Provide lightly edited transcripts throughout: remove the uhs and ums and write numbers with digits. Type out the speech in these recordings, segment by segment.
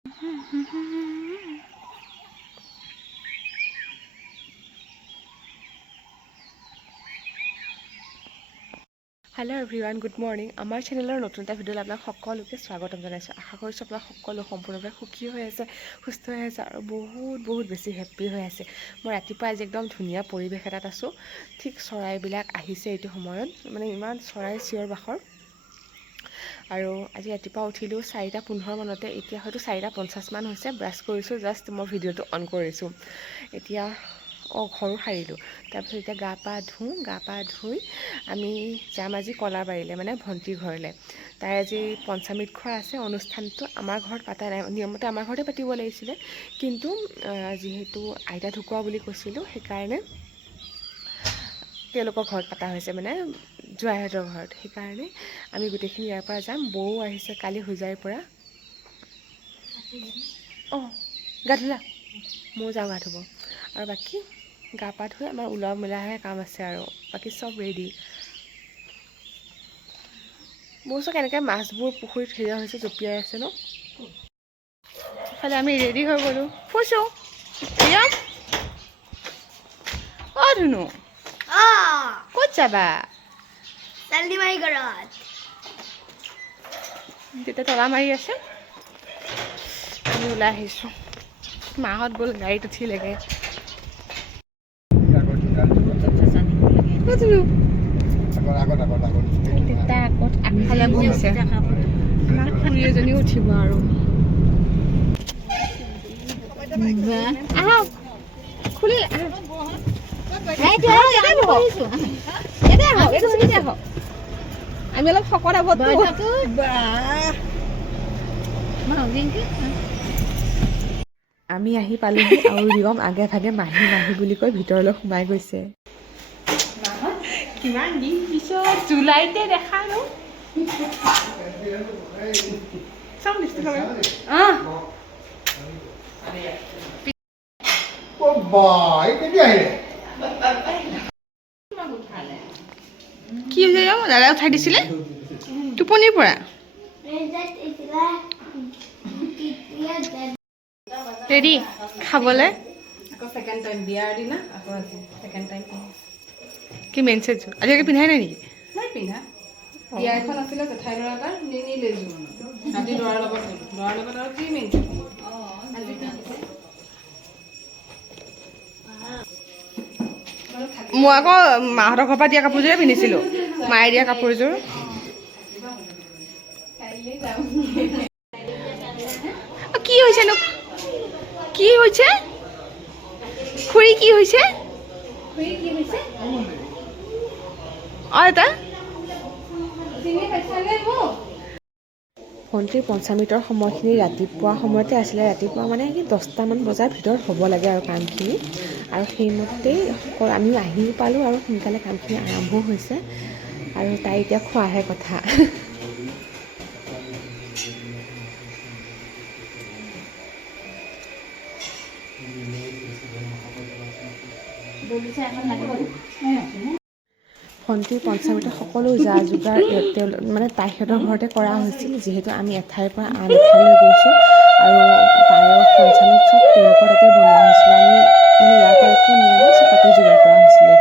Hello' everyone, good morning. আমাৰ চেনেলৰ নতুন এটা ভিডিঅ'লৈ আপোনাক সকলোকে স্বাগতম জনাইছোঁ। আশা কৰিছোঁ আপোনাক সকলো সম্পূৰ্ণভাৱে সুখী হৈ আছে, সুস্থ হৈ আছে আৰু বহুত বেছি হেপ্পী হৈ আছে। মই ৰাতিপুৱা আজি একদম ধুনীয়া পৰিৱেশ এটাত আছোঁ। ঠিক চৰাইবিলাক আহিছে এইটো সময়ত, মানে ইমান চৰাই চিঞৰ বাখৰ। আৰু আজি ৰাতিপুৱা উঠিলোঁ 4:15 মানতে, এতিয়া হয়তো 4:50 মান হৈছে। ব্ৰাছ কৰিছোঁ, জাষ্ট মই ভিডিঅ'টো অন কৰিছোঁ। এতিয়া ঘৰো সাৰিলোঁ, তাৰপিছত এতিয়া গা পা ধুই আমি যাম আজি কলাবাৰীলৈ, মানে ভণ্টিৰ ঘৰলৈ। তাই আজি পঞ্চামৃত খোৱা আছে। অনুষ্ঠানটো আমাৰ ঘৰত পাতা নাই, নিয়মতে আমাৰ ঘৰতে পাতিব লাগিছিলে, কিন্তু যিহেতু আইতা ঢুকুৱা বুলি কৈছিলোঁ, সেইকাৰণে তেওঁলোকৰ ঘৰত পতা হৈছে, মানে জোৱাইহঁতৰ ঘৰত। সেইকাৰণে আমি গোটেইখিনি ইয়াৰ পৰা যাম। বৌ আহিছে কালি হোজাইৰ পৰা। গা ধুলা? ময়ো যাওঁ গা ধুব। আৰু বাকী গা পা ধুই আমাৰ ওলোৱা মেলাহে কাম আছে, আৰু বাকী চব ৰেডি। মোৰ ওচৰত কেনেকৈ মাছবোৰ পুখুৰীত হেৰি হৈছে, জঁপিয়াই আছে ন। ইফালে আমি ৰেডি হৈ গ'লোঁ, ফুইছোঁ ৰিয়ম। ধুনু ক'ত যাবা? তেতিয়া তলা মাৰি আছে, আমি ওলাই আহিছোঁ। মাহঁত গ'ল, গাড়ীত উঠিলেগৈ। আগফালে বহিছে, আমাৰ খুৰী এজনীও উঠিব আৰু। আহক খুলিলে, আমি অলপ শকত আবতো। আমি আহি পালোহি আৰু ৰিয়ম আগে ভাগে মাহী বুলি কৈ ভিতৰলৈ সোমাই গৈছে। কিমান দিন পিছত জুলাইতে দেখা ন। কি হৈছে? দাদা উঠাই দিছিলে টোপনিৰ পৰা। ৰেডি খাবলৈ। কি মেইন ছেট আজিলৈকে পিন্ধাই নাই নেকি? নাই পিন্ধা। বিয়া এখন আছিলে জেঠাই ল'ৰা এটাৰ, নিনিলে ৰাতি ল'ৰাৰ লগত আৰু কি মেইন ছেট আজি পিন্ধিছে। মই আকৌ মাহঁতৰ ঘৰৰ পৰা দিয়া কাপোৰযোৰে পিন্ধিছিলোঁ, মায়ে দিয়া কাপোৰযোৰ। কি হৈছেনো? কি হৈছে খুৰী? কি হৈছে? এটা ভণ্টিৰ পঞ্চামৃতৰ সময়খিনি ৰাতিপুৱা সময়তে আছিলে। ৰাতিপুৱা মানে কি 10টামান বজাৰ ভিতৰত হ'ব লাগে আৰু কামখিনি, আৰু সেইমতেই আমি আহিও পালোঁ আৰু সোনকালে কামখিনি আৰম্ভ হৈছে। আৰু তাই এতিয়া খোৱাহে কথা। ভণ্টিৰ পঞ্চামৃতৰ সকলো যা যোগাৰ মানে তাইহঁতৰ ঘৰতে কৰা হৈছিল, যিহেতু আমি এঠাইৰ পৰা আন এঠাইলৈ গৈছোঁ, আৰু পায়স পঞ্চামৃত চব তেওঁলোকৰ তাতে বনোৱা হৈছিলে। আমি মানে ইয়াৰ পৰা একো নিয়া নাই, চব তাতে যোগাৰ কৰা হৈছিলে।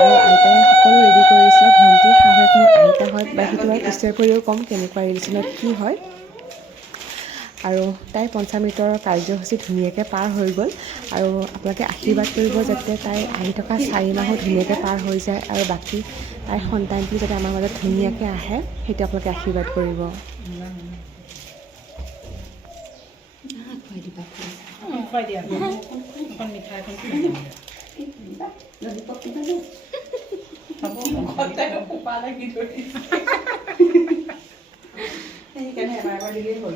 আৰু আইতাই সকলো ৰেডি কৰি দিছিলে। ভণ্টিৰ শাহুৱেক মোৰ আইতা হয়, বাকীটো আৰু পিছৰ পৰিও ক'ম কেনেকুৱা ৰিলেশ্যনত কি হয়। আৰু তাইৰ পঞ্চামৃতৰ কাৰ্যসূচী ধুনীয়াকৈ পাৰ হৈ গ'ল। আৰু আপোনালোকে আশীৰ্বাদ কৰিব যাতে তাইৰ আহি থকা 4 মাহো ধুনীয়াকৈ পাৰ হৈ যায়, আৰু বাকী তাইৰ সন্তানটো যাতে আমাৰ মাজত ধুনীয়াকৈ আহে, সেইটো আপোনালোকে আশীৰ্বাদ কৰিব। সেইকাৰণে এবাৰ দিলেই হ'ল।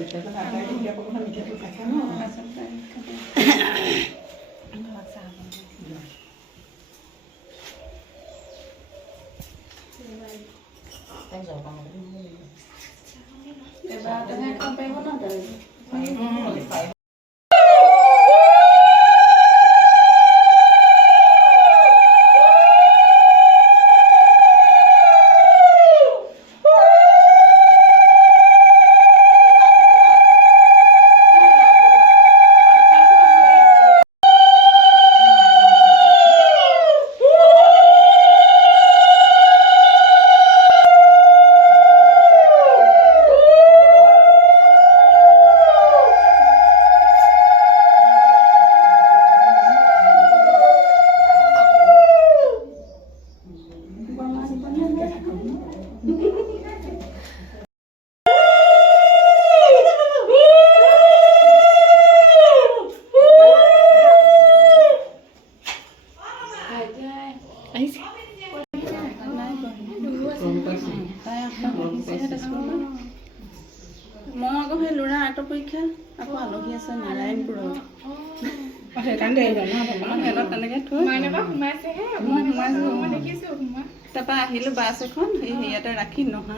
আকৌ আলহী আছে নাৰায়ণপুৰত সেইকাৰণে তেনেকৈ থৈ তাৰপৰা আহিলোঁ বাছ এখন সেই হেৰিয়াতে ৰাখি নহা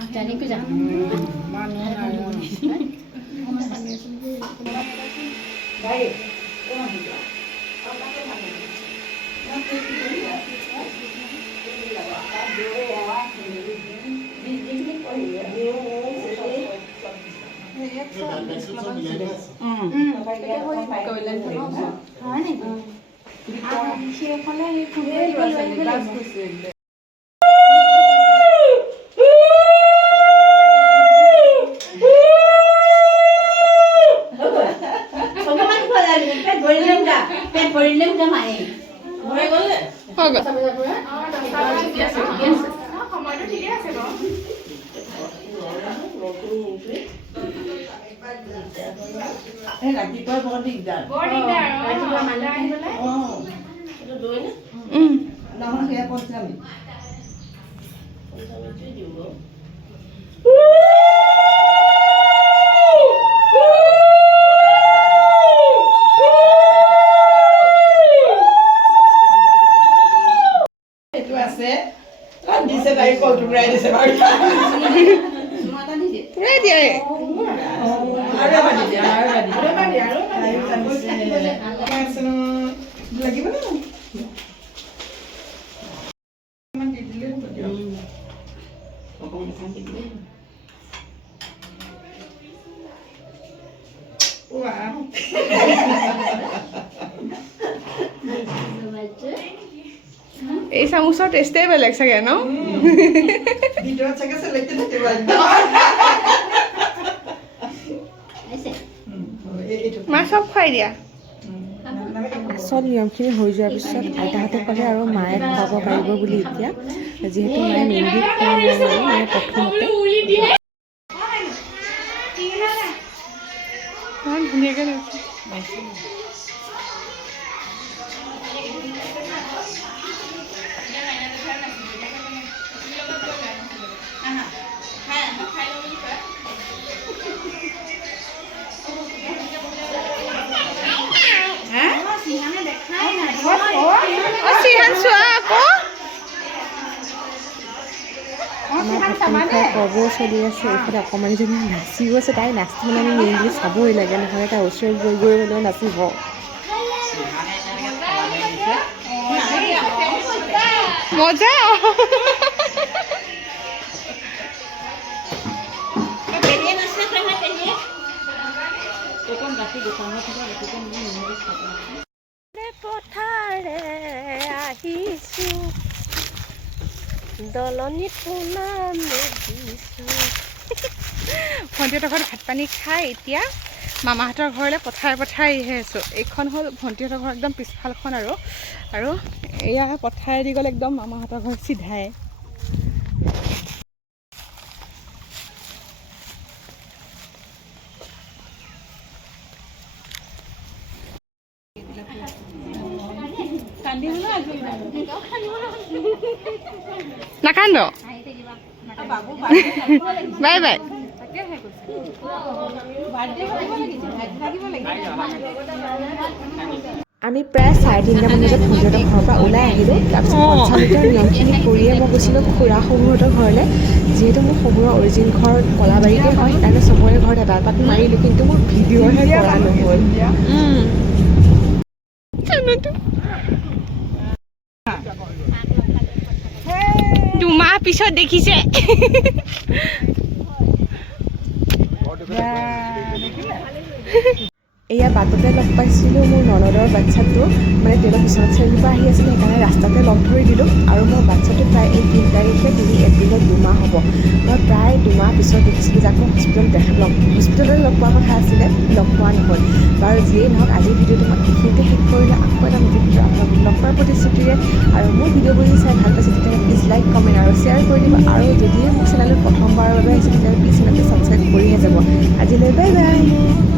ৰাতিপুৱা বৰ দিগদাৰ নহয় সেয়া পঞ্চামী এইটো আছে দিছে তাই কলটো ঘূৰাই দিছে বাৰু লাগিব এই চামুচৰ টেষ্টেই বেলেগ চাগে ন ভিতৰত চাগে চেলেক্ট থাকিব মা চব খুৱাই দিয়া আচল নিয়মখিনি হৈ যোৱাৰ পিছত আইতাহঁতে ক'লে আৰু মায়ে খুৱাব পাৰিব বুলি এতিয়া যিহেতু মায়ে মেহেন্দি খোৱা নাই আৰু মায়ে প্ৰথমতে ইমান ধুনীয়াকৈ নাচিছে পৰ্বও চলি আছে এইফালে অকণমানিজনী নাচিও আছে তাই নাচি মানে আমি মেইনলি চাবই লাগে নহ'লে তাই ওচৰত গৈ গৈ হ'লেও নাচিব মজা পথাৰে আহিছো দলনিত ভণ্টিহঁতৰ ঘৰত ভাত পানী খাই এতিয়া মামাহঁতৰ ঘৰলৈ পথাৰে আছোঁ এইখন হ'ল ভণ্টিহঁতৰ ঘৰ একদম পিছফালখন আৰু এয়া পথাৰেদি গ'লে একদম মামাহঁতৰ ঘৰ চিধাই নাকান্দ বাই বাই আমি প্ৰায় 3:30মান বজাত ভণ্টিহঁতৰ ঘৰৰ পৰা ওলাই আহিলোঁ তাৰপিছত পঞ্চামৃতৰ নিয়মখিনি কৰিয়ে মই গৈছিলোঁ খুৰা শহুৰহঁতৰ ঘৰলৈ যিহেতু মোৰ শহুৰৰ অৰিজিন ঘৰ কলাবাৰীতে হয় সেইকাৰণে চবৰে ঘৰত এডাল পাত মাৰিলোঁ কিন্তু মোৰ ভিডিঅ'হে কৰা নহ'ল দুমাহ পিছত দেখিছে এয়া বাটতে লগ পাইছিলোঁ মোৰ ননদৰ বাচ্ছাটো মানে তেওঁলোক বিশ্বনাথ চাৰিআলিৰ পৰা আহি আছিলে সেইকাৰণে ৰাস্তাতে লগ ধৰি দিলোঁ আৰু মোৰ বাচ্ছাটো প্ৰায় এই 3 তাৰিখে 3 এপ্ৰিলত 2 মাহ হ'ব মই প্ৰায় 2 মাহ পিছত দেখিছিলোঁ যাক মই হস্পিটেলতে লগ পোৱাৰ কথা আছিলে লগ পোৱা নহ'ল বাৰু যিয়েই নহওক আজিৰ ভিডিঅ'টো মই এইখিনিতে শেষ কৰিলোঁ আকৌ এটা নতুন ভিডিঅ' আপোনালোকক লগ পোৱাৰ প্ৰতিশ্ৰুতিৰে আৰু মোৰ ভিডিঅ'বোৰ যদি চাই ভাল পাইছে তেতিয়াহ'লে প্লিজ লাইক কমেণ্ট আৰু শ্বেয়াৰ কৰি দিব আৰু যদিহে মোৰ চেনেলত প্ৰথমবাৰৰ বাবে আহিছে তেতিয়াহ'লে প্লিজ চেনেলটো ছাবস্ক্ৰাইব কৰিহে যাব আজিলৈ বাই বাই